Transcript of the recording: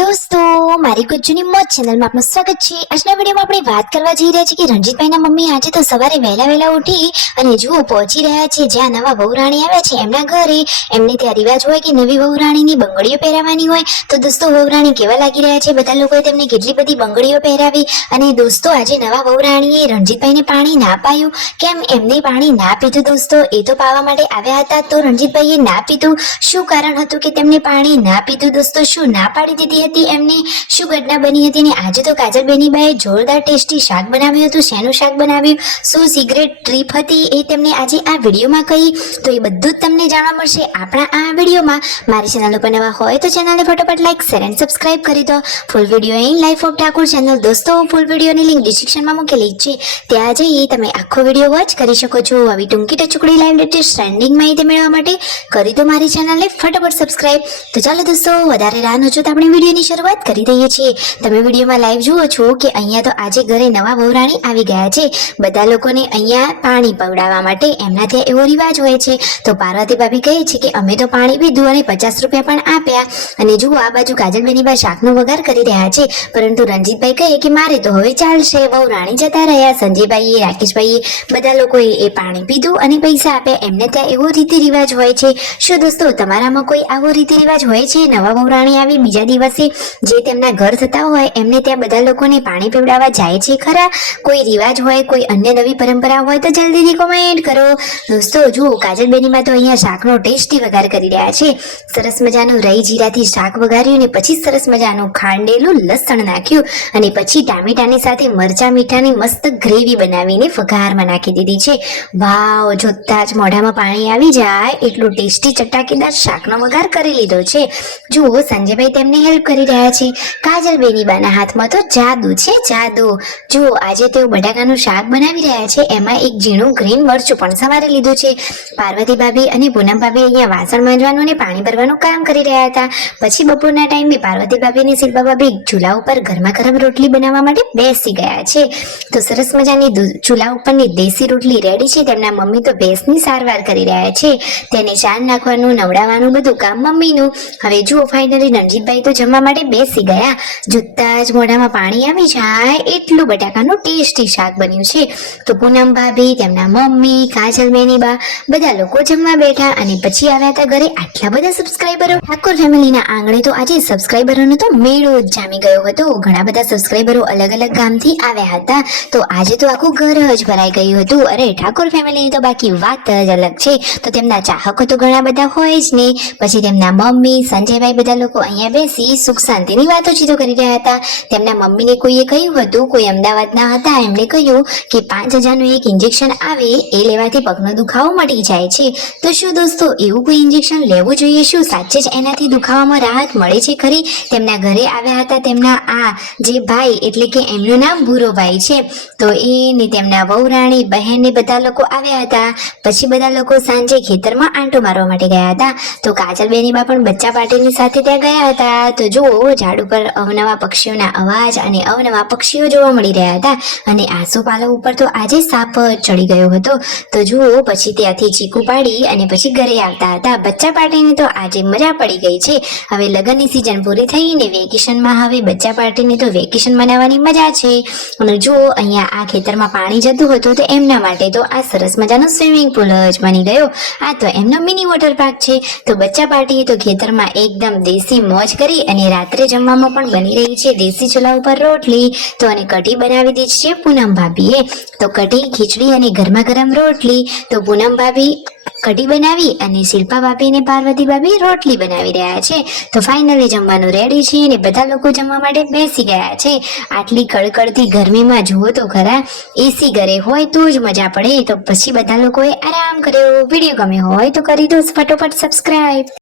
દોસ્તો મારી ગુજ્જુની મોજ ચેનલમાં આપનું સ્વાગત છે। આજના વિડીયોમાં આપણે વાત કરવા જઈ રહ્યા છીએ કે રણજીતભાઈના મમ્મી આજે તો સવારે વહેલા ઉઠી અને જુઓ પહોંચી રહ્યા છે જ્યાં નવા વહુરાણી આવ્યા છે એમના ઘરે। એમને ત્યાં રિવાજ હોય કે નવી વહુરાણીની બંગડીઓ પહેરાવવાની હોય। તો દોસ્તો વહુરાણી કેવા લાગી રહ્યા છે, બધા લોકોએ તેમને કેટલી બધી બંગડીઓ પહેરાવી। અને દોસ્તો આજે નવા વહુરાણીએ રણજીતભાઈને પાણી ના પાયું, કેમ એમને પાણી ના પીધું દોસ્તો? એ તો પાવા માટે આવ્યા હતા તો રણજીતભાઈએ ના પીધું, શું કારણ હતું કે તેમને પાણી ના પીધું દોસ્તો? શું ના પાડી દીધી હતી એમને? શું ઘટના બની હતી? ને આજે તો કાજલ બેનીબાએ જોરદાર ટેસ્ટી શાક બનાવ્યું હતું। શેનું શાક બનાવ્યું, શું સિક્રેટ ટ્રીપ હતી એ તેમને આજે આ વિડીયોમાં કહી, તો એ બધું જ તમને જાણવા મળશે આપણા આ વિડીયોમાં। મારી ચેનલ ઉપર નવા હોય તો ચેનલને ફટાફટ લાઈક શેર એન્ડ સબસ્ક્રાઇબ કરી દો। Full video in life of Thakor channel દોસ્તો, ફૂલ વિડીયોની લિંક ડિસ્ક્રિપ્શનમાં મૂકેલી છે, ત્યાં જઈ તમે આખો વિડીયો વોચ કરી શકો છો। આવી ટૂંકી ટચુકડી લાઈવ લેટેસ્ટ ટ્રેન્ડિંગ માહિતી મેળવવા માટે કરી દો મારી ચેનલને ફટાફટ સબસ્ક્રાઇબ। તો ચાલો દોસ્તો વધારે રાહ ન જોતા આપણે વિડીયોની શરૂઆત કરી દઈએ છીએ। તમે વિડીયોમાં લાઈવ જુઓ છો કે અહીંયા તો આજે ઘરે નવા વહુરાણી આવી ગયા છે, બધા લોકોને અહીંયા પાણી પવડાવવા માટે એમના ત્યાં એવો રિવાજ હોય છે। તો પાર્વતી ભાભી કહે છે કે અમે તો પાણી પીધું અને 50 રૂપિયા પણ આપ્યા। અને જુઓ આ બાજુ કાજલ બેનીબા શાકનો વઘાર કરી રહ્યા છે, પરંતુ રણજીતભાઈ કહે કે મારે તો હવે ચાલશે, વહુરાણી જતા રહ્યા। સંજયભાઈએ, રાકેશભાઈએ બધા લોકોએ એ પાણી પીધું અને પૈસા આપ્યા। એમને ત્યાં એવો રીતિ રિવાજ હોય છે। શું દોસ્તો તમારામાં કોઈ આવો રીતિ રિવાજ હોય છે? નવા વહુરાણી આવી બીજા દિવસે જે તેમના ઘર થતા હોય એમને ત્યાં બધા લોકોને પાણી પીવડાવવા જાય છે ખરા? કોઈ રિવાજ હોય, કોઈ અન્ય નવી પરંપરા હોય તો જલ્દીથી કોમેન્ટ કરો દોસ્તો। જુઓ કાજલ બેનીબા તો અહીંયા શાકનો ટેસ્ટી વઘાર કરી રહ્યા છે। સરસ મજાનું રહી જીરાથી શાક વઘાર્યું ને પછી સરસ મજાનું ખાંડેલું લસણ નાખ્યું અને પછી ટામેટાની સાથે મરચા મીઠાની મસ્ત ગ્રેવી બનાવીને વઘારમાં નાખી દીધી છે। વાવ, જોતા જ મોઢામાં પાણી આવી જાય એટલું ટેસ્ટી ચટાકેદાર શાકનો વઘાર કરી લીધો છે। જુઓ સંજયભાઈ તેમને હેલ્પ કરી રહ્યા છે। કાજલ બેનીબાના હાથમાં તો જાદુ છે, જાદુ। જુઓ આજે તેઓ બટાકાનું શાક બનાવી રહ્યા છે, એમાં એક ઝીણું ગ્રીન મરચું પણ સમારી લીધું છે। પાર્વતી ભાભી અને પૂનમ ભાભી અહીંયા વાસણ માંજવાનું અને પાણી ભરવાનું કામ કરી રહ્યા હતા। પછી બપોરના ટાઈમે પાર્વતી ભાભી અને શિલ્પા ભાભી ચૂલા ઉપર ગરમા ગરમ રોટલી બનાવવા માટે બેસી ગયા છે। તો સરસ મજાની ચૂલા ઉપરની દેશી રોટલી રેડી છે। તેમના મમ્મી તો ભેંસની સારવાર કરી રહ્યા છે, તેને ચાન નાખવાનું, નવડાવવાનું બધું કામ મમ્મીનું। હવે જુઓ ફાઇનલી રણજીતભાઈ તો જમવા માટે બેસી ગયા। જોતા જ મોઢામાં પાણી આવી જાય એટલું બટાકાનું ટેસ્ટી શાક બન્યું છે। તો પૂનમ ભાભી, તેમના મમ્મી, કાજલ બેનીબા બધા લોકો જમવા બેઠા અને પછી આવ્યા હતા ઘરે આટલા બધા સબસ્ક્રાઇબરો। ઠાકોર ફેમિલીના આંગણે તો આજે સબસ્ક્રાઇબરોનો તો મેળો જ જામી ગયો હતો। ઘણા બધા સબસ્ક્રાઇબરો અલગ અલગ ગામથી આવ્યા હતા, તો આજે તો આખું ઘર જ ભરાઈ ગયું હતું। અરે ઠાકોર ફેમિલીની તો બાકી વાત જ અલગ છે। તો તેમના ચાહકો તો ઘણા બધા હોય જ ને। પછી તેમના મમ્મી, સંજયભાઈ બધા લોકો અહીંયા બેસી સુખ શાંતિની વાતોચીતો કરી રહ્યા હતા। તેમના મમ્મીને કોઈએ કહ્યું હતું, કોઈ અમદાવાદના હતા, એમને કહ્યું કે 5000નું એક ઇન્જેક્શન આવે એ લેવાથી પગનો દુખાવો મટી જાય છે। તો શું દોસ્તો એવું કોઈ ઇન્જેક્શન લેવું જોઈએ? શું સાચે જ એનાથી દુખાવામાં રાહત મળે છે ખરી? તેમના ઘરે આવ્યા હતા તેમના આ જે ભાઈ, એટલે કે એમનું નામ ભૂરોભાઈ છે, તો એ ને તેમના વહુરાણી, બહેન ને બધા લોકો આવ્યા હતા। પછી બધા લોકો સાંજે ખેતરમાં આંટો મારવા માટે ગયા હતા। તો કાજલ બેનીબા પણ બચ્ચા પાર્ટીની સાથે ત્યાં ગયા હતા। તો જુઓ ઝાડ ઉપર અવનવા પક્ષીઓના અવાજ અને અવનવા પક્ષીઓ જોવા મળી રહ્યા હતા। અને આસોપાલવ ઉપર તો આજે સાપ ચડી ગયો હતો। તો જુઓ પછી ત્યાંથી ચીકુ પાડી અને પછી ઘરે આવતા હતા। બચ્ચા પાર્ટીની તો આજે મજા પડી ગઈ છે। હવે લગ્નની સિઝન પૂરી થઈને વેકેશનમાં હવે બચ્ચા પાર્ટીની તો વેકેશન મનાવવાની મજા છે। અને જુઓ અહીંયા આ ખેતરમાં પાણી જતું હતું તો એમના માટે તો આ સરસ મજાનો સ્વિમિંગ પુલ જ બની ગયો। આ તો એમનો મિની વોટર પાર્ક છે। તો બચ્ચા પાર્ટીએ તો ખેતરમાં એકદમ દેશી મોજ કરી અને રાત્રે જમવામાં પણ બની રહી છે દેશી ચૂલા ઉપર રોટલી। તો અને કઢી બનાવી દીધી છે પૂનમ ભાભીએ। તો કઢી, ખીચડી અને ગરમા ગરમ રોટલી। તો પૂનમ ભાભી કઢી બનાવી અને શિલ્પા ભાભી અને પાર્વતી ભાભી રોટલી બનાવી રહ્યા છે। તો ફાઇનલી જમવાનું રેડી છે અને બધા લોકો જમવા માટે બેસી ગયા છે। આટલી કડકડતી ગરમીમાં જુઓ તો ખરા, એસી ઘરે હોય તો જ મજા પડે। તો પછી બધા લોકોએ આરામ કર્યો। વિડીયો ગમ્યો હોય તો કરી દો ફટોફટ સબસ્ક્રાઇબ।